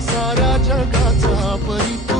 सारा जगाचा परिता